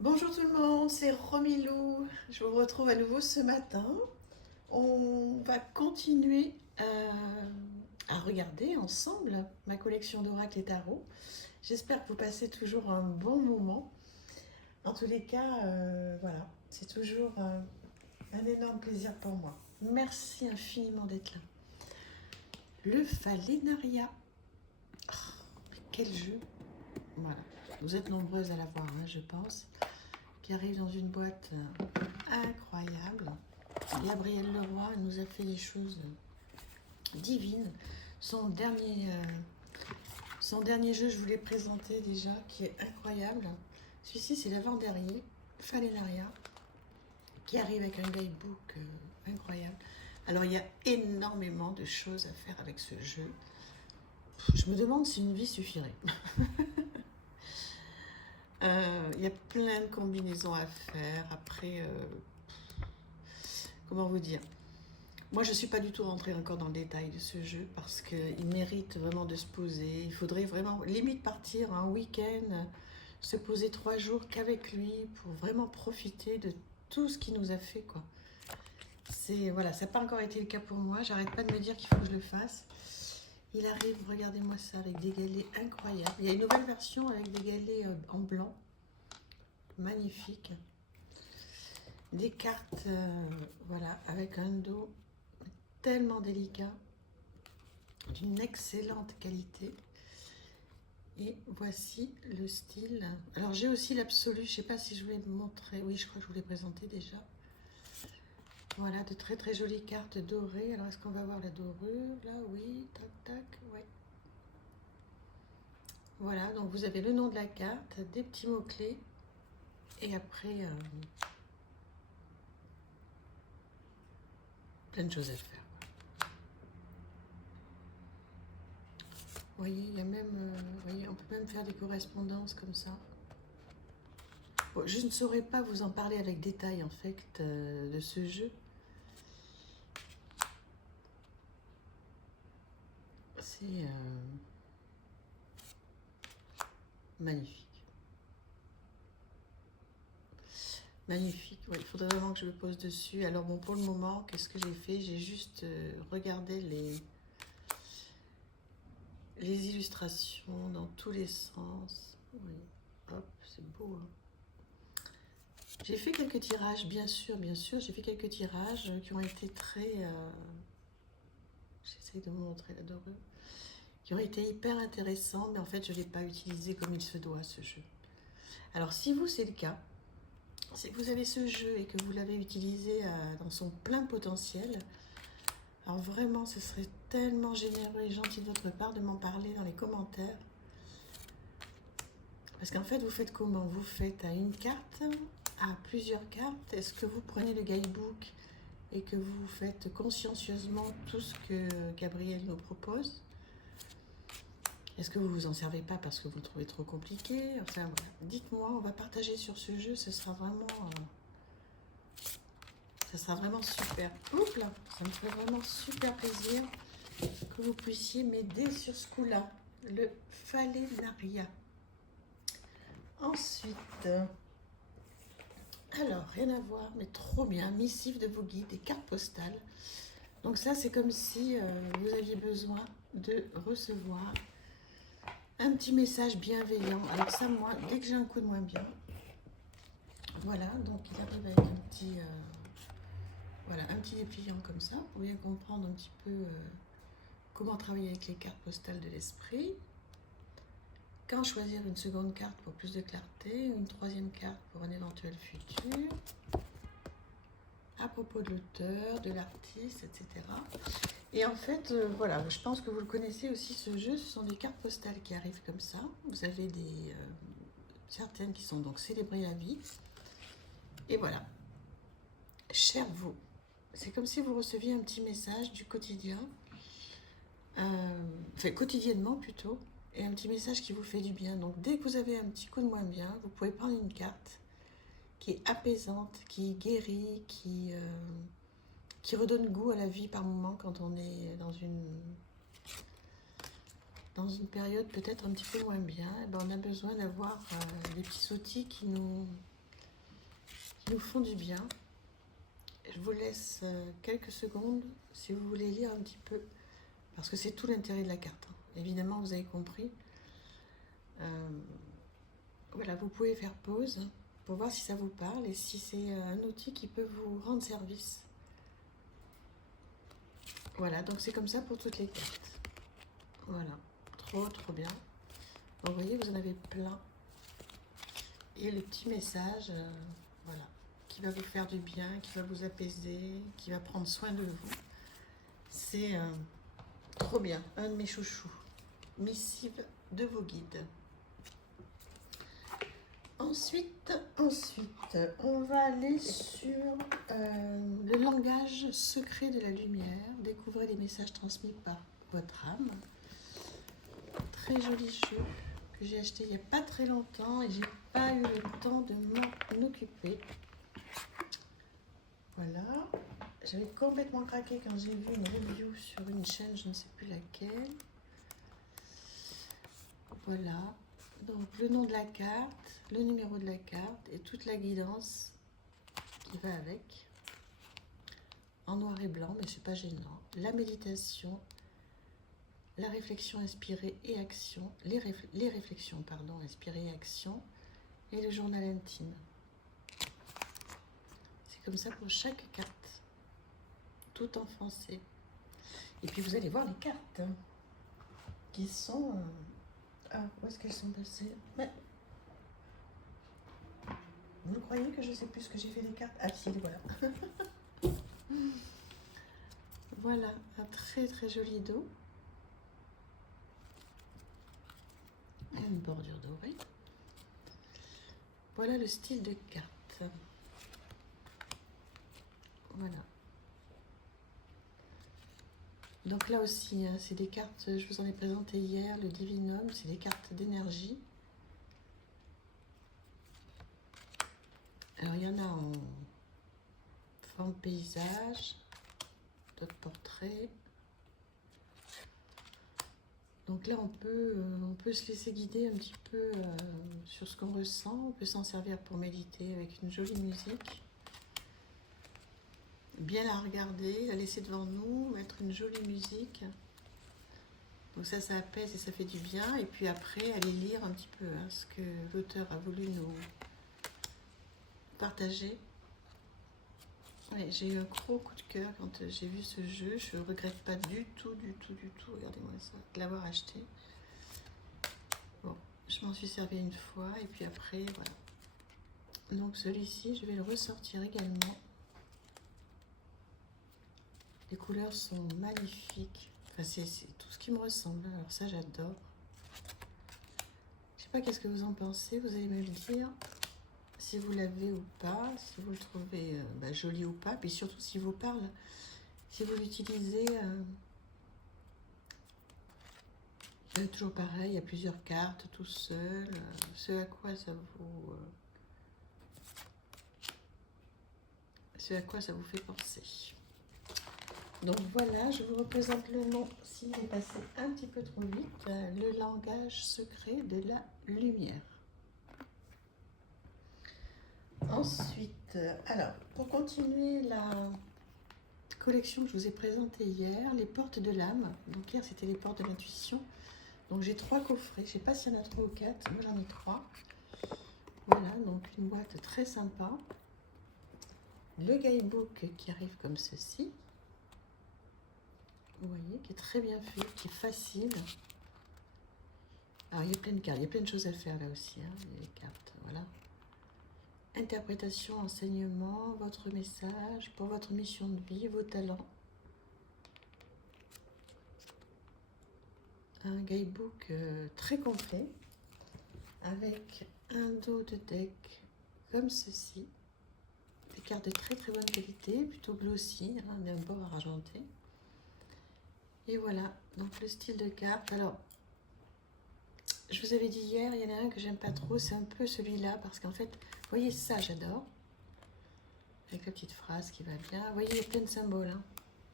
Bonjour tout le monde, c'est Romilou. Je vous retrouve à nouveau ce matin. On va continuer à regarder ensemble ma collection d'oracles et tarots. J'espère que vous passez toujours un bon moment. En tous les cas, voilà, c'est toujours un énorme plaisir pour moi. Merci infiniment d'être là. Le Falénaria. Oh, quel jeu! Voilà, vous êtes nombreuses à l'avoir, hein, je pense. Qui arrive dans une boîte incroyable. Gabriel Leroy nous a fait des choses divines. Son dernier jeu, je vous l'ai présenté déjà, qui est incroyable. Celui-ci, c'est l'avant-dernier, Falénaria, qui arrive avec un guidebook incroyable. Alors, il y a énormément de choses à faire avec ce jeu. Je me demande si une vie suffirait. Il y a plein de combinaisons à faire. Après, comment vous dire? Moi, je ne suis pas du tout rentrée encore dans le détail de ce jeu parce qu'il mérite vraiment de se poser. Il faudrait vraiment, limite, partir un week-end, se poser 3 jours qu'avec lui pour vraiment profiter de tout ce qu'il nous a fait, quoi. Voilà, ça n'a pas encore été le cas pour moi. J'arrête pas de me dire qu'il faut que je le fasse. Il arrive, regardez-moi ça, avec des galets incroyables. Il y a une nouvelle version avec des galets en blanc. Magnifique. Des cartes, voilà, avec un dos tellement délicat, d'une excellente qualité. Et voici le style. Alors j'ai aussi l'absolu, je ne sais pas si je voulais vous montrer. Oui, je crois que je vous l'ai présenté déjà. Voilà, de très très jolies cartes dorées. Alors est-ce qu'on va voir la dorure? Là, oui, tac tac, ouais. Voilà, donc vous avez le nom de la carte, des petits mots-clés. Et après, plein de choses à faire. Vous voyez, il y a même, voyez, on peut même faire des correspondances comme ça. Bon, je ne saurais pas vous en parler avec détail en fait de ce jeu. C'est magnifique. Magnifique. Ouais, il faudrait vraiment que je me pose dessus. Alors bon, pour le moment, qu'est-ce que j'ai fait? J'ai juste regardé les illustrations dans tous les sens. Oui. Hop, c'est beau. Hein. J'ai fait quelques tirages, bien sûr, j'ai fait quelques tirages qui ont été très... j'essaye de vous montrer la dorure. Qui ont été hyper intéressants, mais en fait, je ne l'ai pas utilisé comme il se doit, ce jeu. Alors, si vous, c'est le cas, c'est que vous avez ce jeu et que vous l'avez utilisé dans son plein potentiel, alors vraiment, ce serait tellement généreux et gentil de votre part de m'en parler dans les commentaires. Parce qu'en fait, vous faites comment? Vous faites à une carte, à plusieurs cartes. Est-ce que vous prenez le guidebook et que vous faites consciencieusement tout ce que Gabriel nous propose? Est-ce que vous vous en servez pas parce que vous le trouvez trop compliqué? Enfin, voilà. Dites-moi, on va partager sur ce jeu, ce sera vraiment super. Oups là, ça me ferait vraiment super plaisir que vous puissiez m'aider sur ce coup-là. Le Falénaria. Ensuite, alors, rien à voir, mais trop bien. Missive de vos guides, des cartes postales. Donc ça, c'est comme si vous aviez besoin de recevoir un petit message bienveillant. Alors ça, moi, dès que j'ai un coup de moins bien, voilà, donc il arrive avec voilà, un petit dépliant comme ça, pour bien comprendre un petit peu comment travailler avec les cartes postales de l'esprit. Quand choisir une seconde carte pour plus de clarté, une troisième carte pour un éventuel futur, à propos de l'auteur, de l'artiste, etc. Et en fait, voilà, je pense que vous le connaissez aussi ce jeu, ce sont des cartes postales qui arrivent comme ça. Vous avez certaines qui sont donc célébrées à vie. Et voilà, cher vous, c'est comme si vous receviez un petit message du quotidien, enfin quotidiennement plutôt, et un petit message qui vous fait du bien. Donc dès que vous avez un petit coup de moins bien, vous pouvez prendre une carte qui est apaisante, qui guérit, qui redonne goût à la vie par moment quand on est dans une période peut-être un petit peu moins bien. Et ben on a besoin d'avoir des petits outils nous font du bien. Je vous laisse quelques secondes si vous voulez lire un petit peu, parce que c'est tout l'intérêt de la carte. Évidemment, vous avez compris. Voilà, vous pouvez faire pause pour voir si ça vous parle et si c'est un outil qui peut vous rendre service. Voilà, donc c'est comme ça pour toutes les cartes. Voilà, trop bien. Donc, vous voyez, vous en avez plein. Et le petit message, voilà, qui va vous faire du bien, qui va vous apaiser, qui va prendre soin de vous. C'est trop bien, un de mes chouchous. Missive de vos guides. Ensuite, on va aller sur le langage secret de la lumière. Découvrez les messages transmis par votre âme. Très joli jeu que j'ai acheté il n'y a pas très longtemps et j'ai pas eu le temps de m'en occuper. Voilà. J'avais complètement craqué quand j'ai vu une review sur une chaîne, je ne sais plus laquelle. Voilà. Donc le nom de la carte, le numéro de la carte et toute la guidance qui va avec. En noir et blanc, mais c'est pas gênant. La méditation, la réflexion inspirée et action, les réflexions, pardon, inspirées et action, et le journal intime. C'est comme ça pour chaque carte, tout en français. Et puis vous allez voir les cartes qui sont... Ah, où est-ce qu'elles sont passées? Mais... Vous croyez que je sais plus ce que j'ai fait des cartes? Ah si, les voilà. Voilà, un très joli dos. Une bordure dorée. Voilà le style de carte. Voilà. Donc là aussi, hein, c'est des cartes, je vous en ai présenté hier, le Divinum, c'est des cartes d'énergie. Alors il y en a en forme paysage, d'autres portraits. Donc là, on peut se laisser guider un petit peu sur ce qu'on ressent. On peut s'en servir pour méditer avec une jolie musique. Bien la regarder, la laisser devant nous, mettre une jolie musique. Donc ça apaise et ça fait du bien. Et puis après, aller lire un petit peu hein, ce que l'auteur a voulu nous partager. Ouais, j'ai eu un gros coup de cœur quand j'ai vu ce jeu. Je ne regrette pas du tout. Regardez-moi ça, de l'avoir acheté. Bon, je m'en suis servi une fois et puis après, voilà. Donc celui-ci, je vais le ressortir également. Les couleurs sont magnifiques. Enfin, c'est tout ce qui me ressemble. Alors ça, j'adore. Je sais pas qu'est-ce que vous en pensez. Vous allez me le dire si vous l'avez ou pas, si vous le trouvez joli ou pas. Puis surtout, s'il vous parle, si vous l'utilisez... toujours pareil, il y a plusieurs cartes tout seul. Ce à quoi ça vous fait penser. Donc voilà, je vous représente le nom s'il est passé un petit peu trop vite. Le langage secret de la lumière. Ensuite, alors, pour continuer la collection que je vous ai présentée hier, les portes de l'âme. Donc hier, c'était les portes de l'intuition. Donc j'ai 3 coffrets, je ne sais pas s'il y en a 3 ou 4, moi j'en ai 3. Voilà, donc une boîte très sympa. Le guidebook qui arrive comme ceci. Vous voyez, qui est très bien fait, qui est facile. Alors il y a plein de cartes, il y a plein de choses à faire là aussi, hein, les cartes, voilà. Interprétation, enseignement, votre message, pour votre mission de vie, vos talents. Un guidebook très complet, avec un dos de deck comme ceci. Des cartes de très bonne qualité, plutôt glossy, hein, d'un bord argenté. Et voilà, donc le style de carte. Alors, je vous avais dit hier, il y en a un que j'aime pas trop, c'est un peu celui-là, parce qu'en fait, vous voyez ça, j'adore. Avec la petite phrase qui va bien. Vous voyez, il y a plein de symboles, hein.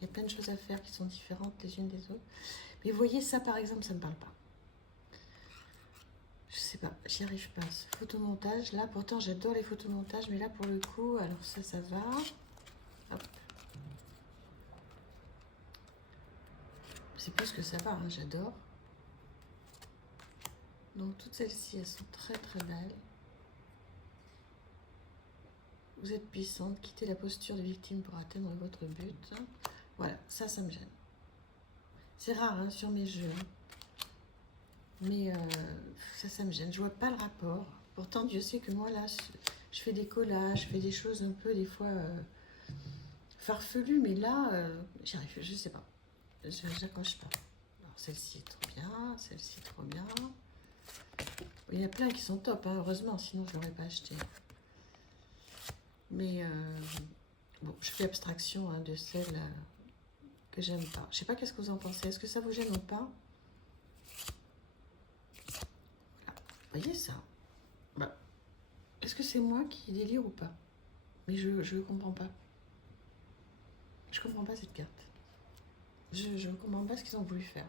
Il y a plein de choses à faire qui sont différentes les unes des autres. Mais vous voyez ça, par exemple, ça ne me parle pas. Je sais pas, j'y arrive pas. Ce photomontage, là, pourtant j'adore les photomontages, mais là pour le coup, alors ça va. Hop. C'est plus que ça va, hein, j'adore. Donc toutes celles-ci, elles sont très très belles. Vous êtes puissante, quittez la posture de victime pour atteindre votre but. Voilà, ça me gêne. C'est rare hein, sur mes jeux. Mais ça me gêne. Je vois pas le rapport. Pourtant, Dieu sait que moi, là, je fais des collages, je fais des choses un peu, des fois, farfelues. Mais là, j'y arrive, je sais pas. J'accroche pas. Alors, celle-ci est trop bien, celle-ci trop bien. Il y a plein qui sont top, hein, heureusement, sinon je l'aurais pas acheté. Mais bon, je fais abstraction hein, de celles que j'aime pas. Je sais pas qu'est-ce que vous en pensez. Est-ce que ça vous gêne ou pas? Voilà. Vous voyez ça? Bah, est-ce que c'est moi qui délire ou pas? Mais je comprends pas. Je comprends pas cette carte. Je comprends pas ce qu'ils ont voulu faire.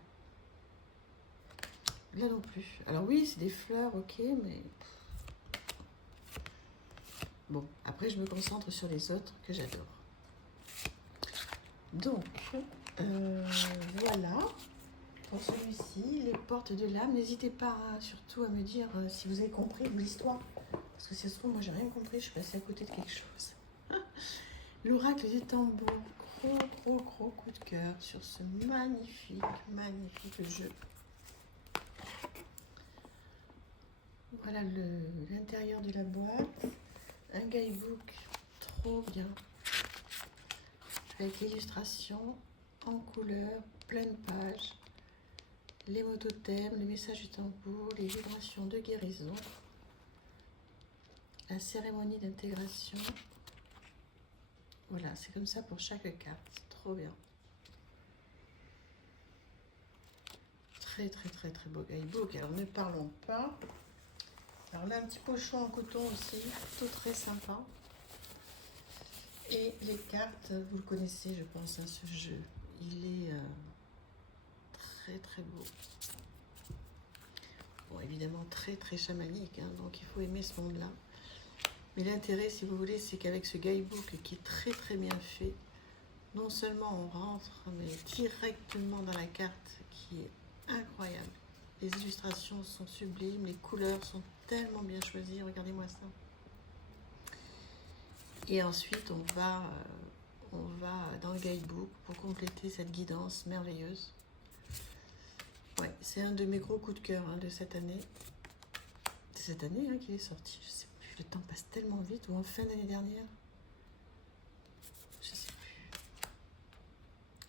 Là non plus. Alors oui, c'est des fleurs, ok, mais... Bon, après je me concentre sur les autres que j'adore. Donc, voilà. Pour celui-ci, les portes de l'âme. N'hésitez pas hein, surtout à me dire si vous avez compris l'histoire. Parce que si ça se trouve, moi j'ai rien compris, je suis passée à côté de quelque chose. L'oracle des tambours. Gros coup de cœur sur ce magnifique jeu. Voilà l'intérieur de la boîte. Un guidebook trop bien. Avec l'illustration en couleur, pleine page. Les mots totems, les messages du tambour, les vibrations de guérison. La cérémonie d'intégration. Voilà, c'est comme ça pour chaque carte. C'est trop bien. Très beau guidebook. Alors ne parlons pas. Alors là, un petit pochon en coton aussi, tout très sympa. Et les cartes, vous le connaissez, je pense, hein, ce jeu. Il est très beau. Bon, évidemment, très chamanique, hein, donc il faut aimer ce monde-là. Mais l'intérêt, si vous voulez, c'est qu'avec ce guidebook qui est très bien fait, non seulement on rentre, mais directement dans la carte qui est incroyable. Les illustrations sont sublimes, les couleurs sont tellement bien choisies, regardez-moi ça. Et ensuite, on va dans le guidebook pour compléter cette guidance merveilleuse. Ouais, c'est un de mes gros coups de cœur hein, de cette année. C'est cette année hein, qu'il est sorti, je sais plus, le temps passe tellement vite, ou en fin d'année dernière. Je sais plus.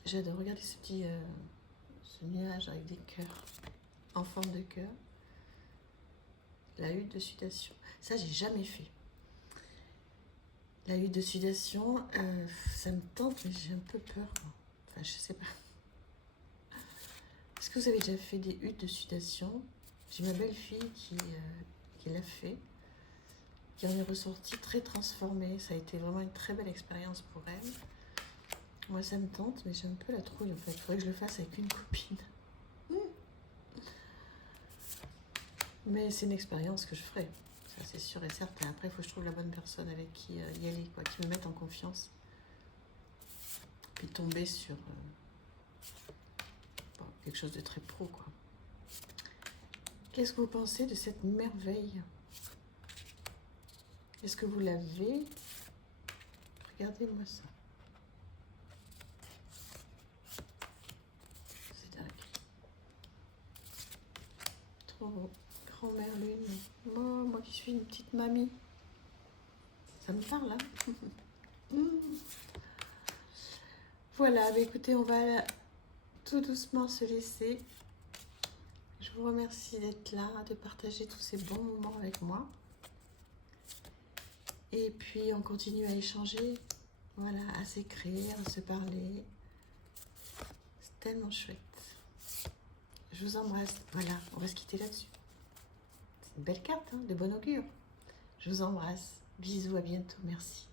J'adore, regardez ce petit ce nuage avec des cœurs en forme de cœur. La hutte de sudation. Ça, j'ai jamais fait. La hutte de sudation, ça me tente, mais j'ai un peu peur. Quoi. Enfin, je sais pas. Est-ce que vous avez déjà fait des huttes de sudation? J'ai ma belle-fille qui l'a fait, qui en est ressortie très transformée. Ça a été vraiment une très belle expérience pour elle. Moi, ça me tente, mais j'ai un peu la trouille en fait. Il faudrait que je le fasse avec une copine. Mais c'est une expérience que je ferai. Ça, c'est sûr et certain. Après, il faut que je trouve la bonne personne avec qui y aller, quoi, qui me mette en confiance. Puis tomber sur bon, quelque chose de très pro, quoi. Qu'est-ce que vous pensez de cette merveille? Est-ce que vous l'avez? Regardez-moi ça. C'est dingue. Trop beau. Grand-mère lune. Moi qui suis une petite mamie. Ça me parle, hein. Voilà, bah écoutez, on va tout doucement se laisser. Je vous remercie d'être là, de partager tous ces bons moments avec moi. Et puis, on continue à échanger, voilà, à s'écrire, à se parler. C'est tellement chouette. Je vous embrasse. Voilà, on va se quitter là-dessus. C'est une belle carte, hein, de bon augure. Je vous embrasse. Bisous, à bientôt. Merci.